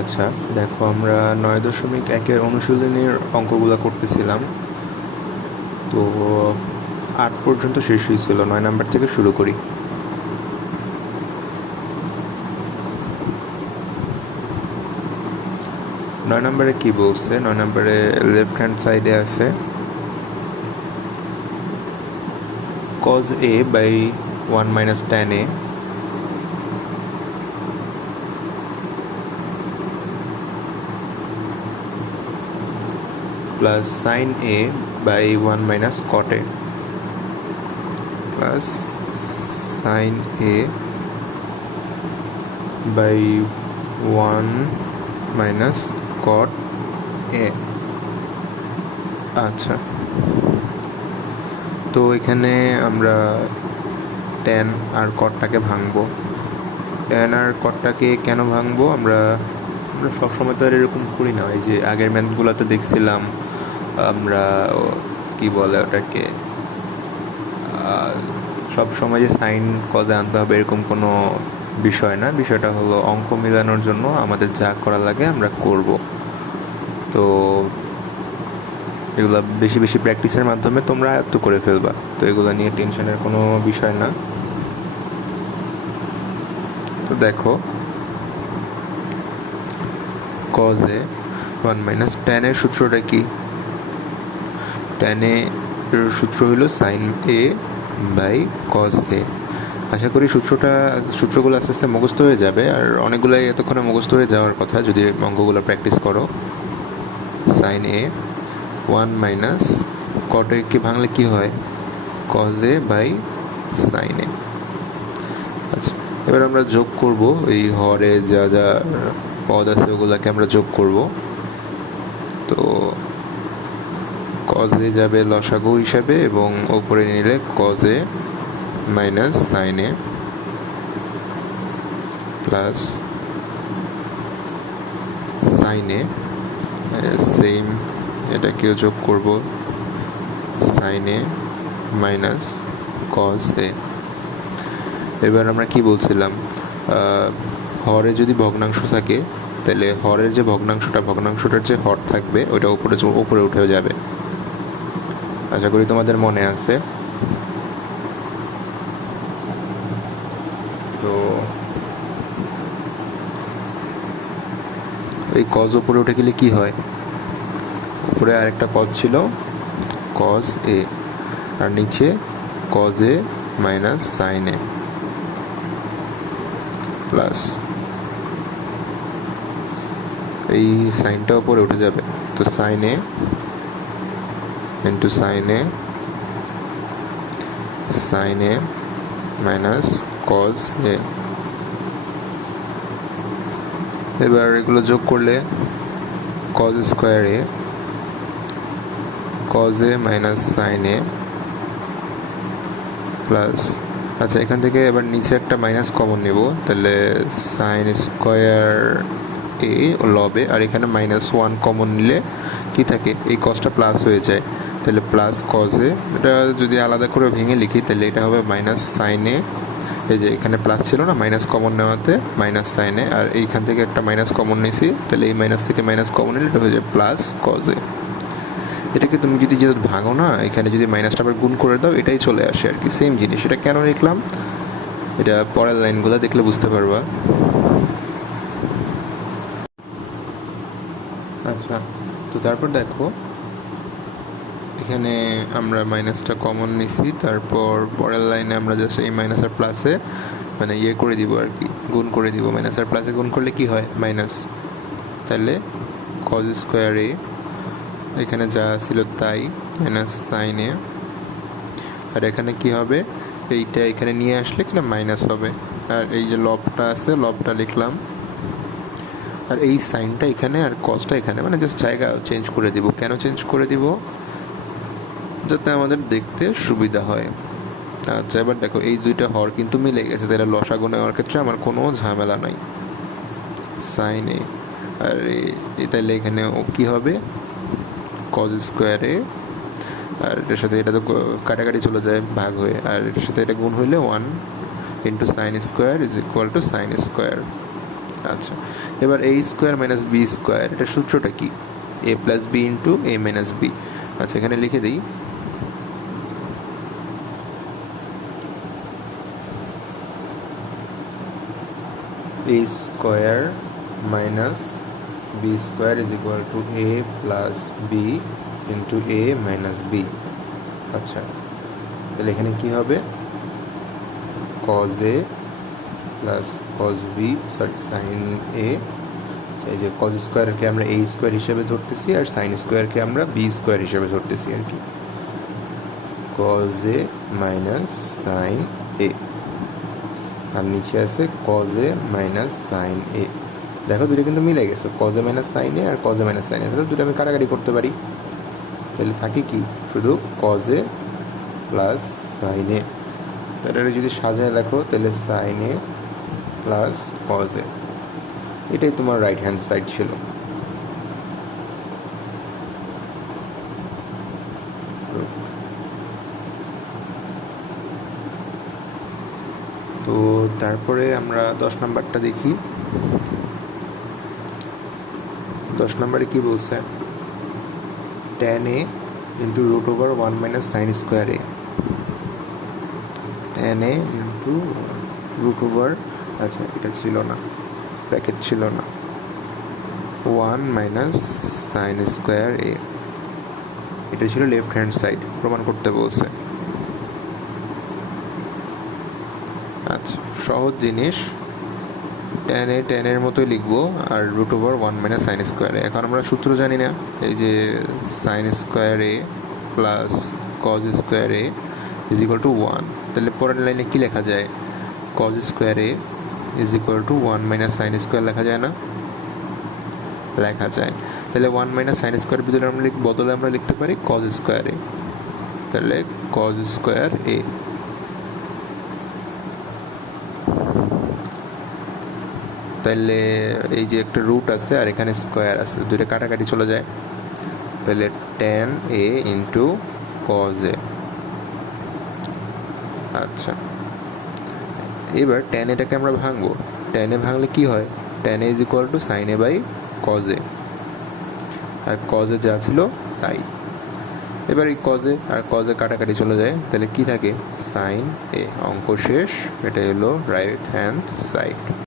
আচ্ছা, দেখো আমরা 9.1-এর অনুশীলনীর অঙ্কগুলো করতেছিলাম। তো 8 পর্যন্ত শেষ হয়েছিল, 9 নাম্বার থেকে শুরু করি। নয় নম্বরে কি বলছে? 9 নম্বরে লেফট হ্যান্ড সাইডে আছে cos a by 1 minus tan a plus sin a by 1 minus cot a plus sin a by 1 minus cot a। আচ্ছা, তো এখানে আমরা ট্যান আর কটটাকে ভাঙবো। ট্যান আর কটটাকে কেন ভাঙবো? আমরা সবসময় তো আর এরকম করি না। এই যে আগের ম্যাথগুলোতে দেখছিলাম আমরা কি বলে ওটাকে, সব সময় যে সাইন কজে আনতে হবে এরকম কোনো বিষয় না। বিষয়টা হলো অঙ্ক মেলানোর জন্য আমাদের যা করা লাগে আমরা করব। তো এগুলো বেশি বেশি প্র্যাকটিসের মাধ্যমে তোমরা আয়ত্ত করে ফেলবা। তো এগুলো নিয়ে টেনশনের কোনো বিষয় না। তো দেখো, cos a 1 minus tan এর সূত্রটা কি? tan a এর সূত্র হলো sin a by cos a। আশা করি সূত্রগুলো আস্তে আস্তে মুখস্থ হয়ে যাবে, আর অনেকগুলাই এতক্ষণে মুখস্থ হয়ে যাওয়ার কথা যদি অঙ্কগুলো প্র্যাকটিস করো। sin a 1 minus cot a কে ভাঙলে কি হয়? cos a by sin a। আচ্ছা, এবার আমরা যোগ করব এই হরে যা যা পদ আছে ওগুলাকে আমরা যোগ করব। তো cos a যাবে লসাগু হিসাবে এবং উপরে নিলে cos a minus sin a plus sin a, same এটাকেও যোগ করব sin a minus cos a। এবার আমরা কি বলছিলাম, হরে যদি ভগ্নাংশ থাকে তাহলে হরের যে ভগ্নাংশটার যে হর থাকবে ওইটা উপরে উঠে যাবে। আশা করি তোমাদের মনে আছে। তো এই কজ উপরে উঠে গেলে কি হয়? উপরে আরেকটা কজ ছিল cos a, আর নিচে cos a minus sin a plus এই সাইনটা উপরে উঠে যাবে। তো sin a into sin a minus cos a। এবার এগুলো যোগ করলে cos square a cos a minus sin a plus, আচ্ছা এখান থেকে এবার নিচে একটা মাইনাস কমন নেব, তাহলে sin স্কোয়ার a লবে, আর এখানে -1 কমন নিলে কি থাকে? এই কসটা প্লাস হয়ে যায়, তাহলে প্লাস cos a। এটা যদি আলাদা করে ভেঙে লিখি তাহলে এটা হবে মাইনাস sin a। এই যে এখানে প্লাস ছিল না, মাইনাস কমন নেওয়াতে মাইনাস sin a, আর এইখান থেকে একটা মাইনাস কমন নিয়েছি, তাহলে এই মাইনাস থেকে মাইনাস কমন নিলে এটা হয়ে যায় প্লাস cos a। এটাকে তুমি যদি ভাঙো না, এখানে যদি মাইনাসটা আবার গুণ করে দাও এটাই চলে আসে আর কি, সেম জিনিস। এটা কেন লিখলাম এটা পরের লাইনগুলো দেখলে বুঝতে পারবা। আচ্ছা, তো তারপর দেখো এখানে আমরা মাইনাসটা কমন নিছি, তারপর পরের লাইনে আমরা জাস্ট এই মাইনাস আর প্লাসে মানে ইয়ে করে দিব আর কি, গুণ করে দিব। মাইনাস আর প্লাসে গুণ করলে কি হয়? মাইনাস। তাহলে cos স্কোয়ার a এখানে যা ছিল তাই মাইনাস sin a, আর এখানে কি হবে? এইটা এখানে নিয়ে আসলে এখানে মাইনাস হবে, আর এই যে লবটা আছে লবটা লিখলাম, আর এই সাইনটা এখানে আর কসটা এখানে, মানে জাস্ট জায়গা চেঞ্জ করে দিব। কেন চেঞ্জ করে দিব? যাতে আমাদের দেখতে সুবিধা হয়। আচ্ছা, এবার দেখো এই দুইটা হর কিন্তু মিলে গেছে, তাহলে লসাগু নেওয়ার ক্ষেত্রে আমার কোনো ঝামেলা নাই। সাইন এ আর তাহলে এখানে ও কী হবে? cos স্কোয়ারে, আর এটার সাথে এটা তো কাটাকাটি চলে যায় ভাগ হয়ে, আর এটার সাথে এটা গুণ হইলে 1 into sine square is equal to sine square. আচ্ছা, এবার a square minus B square, এটা সূত্রটা কি? a plus B into a minus B. আচ্ছা, এখানে লিখে দিই a square minus B square is equal to a plus B into a minus B. আচ্ছা, তাহলে এখানে কি হবে? cos a plus cos b sin a। এই যে cos স্কোয়ারকে আমরা a স্কোয়ার হিসেবে ধরতেছি আর sin স্কোয়ারকে আমরা b স্কোয়ার হিসেবে ধরতেছি আর কি। cos a minus sin a, আর নিচে আছে cos a minus sin a। দেখো দুটো কিন্তু মিলে গেছে, cos a minus sin a আর cos a minus sin a, তাহলে দুটো আমি কাটাকাটি করতে পারি। তাহলে থাকে কি? শুধু cos a plus sin a। তাহলে যদি সাজায় লেখো তাহলে sin a plus cos a, এটাই তোমার রাইট হ্যান্ড সাইড ছিল। তো তারপরে আমরা 10 নাম্বারটা দেখি। 10 নাম্বারে কি বলছে? tan a into root over 1 minus sine square a। tan a into root over, আচ্ছা এটা ছিল না, ব্র্যাকেট ছিল না, 1 মাইনাস সাইন স্কোয়ার a, এটা ছিল লেফট হ্যান্ড সাইড, প্রমাণ করতে বলছে। আচ্ছা, সহজ জিনিস, tan a tan এর মতোই লিখবো আর root over 1 minus sine square a। এখন আমরা সূত্র জানি না, এই যে sine square a plus cos square a is equal to 1। তাহলে পরের লাইনে কি লেখা যায়? Cos square a is equal to 1 minus sine square লেখা যায় না? লেখা যায়। তাহলে 1 মাইনাস সাইন স্কোয়ার বদলে আমরা লিখতে পারি কজ স্কোয়ার a। তাহলে কজ স্কোয়ার a। তাহলে এই যে একটা রুট আছে আর এখানে স্কোয়ার আছে, দুইটা কাটাকাটি চলে যায়। তাহলে tan a into cos a। আচ্ছা, এবার tan এটাকে আমরা ভাঙবো। tan a ভাঙলে কি হয়? tan a is equal to sin a by cos a, আর cos a যা ছিল তাই। এবার এই cos a আর cos a কাটাকাটি চলে যায়, তাহলে কি থাকে? sin a। অঙ্ক শেষ। এটা হলো রাইট হ্যান্ড সাইড।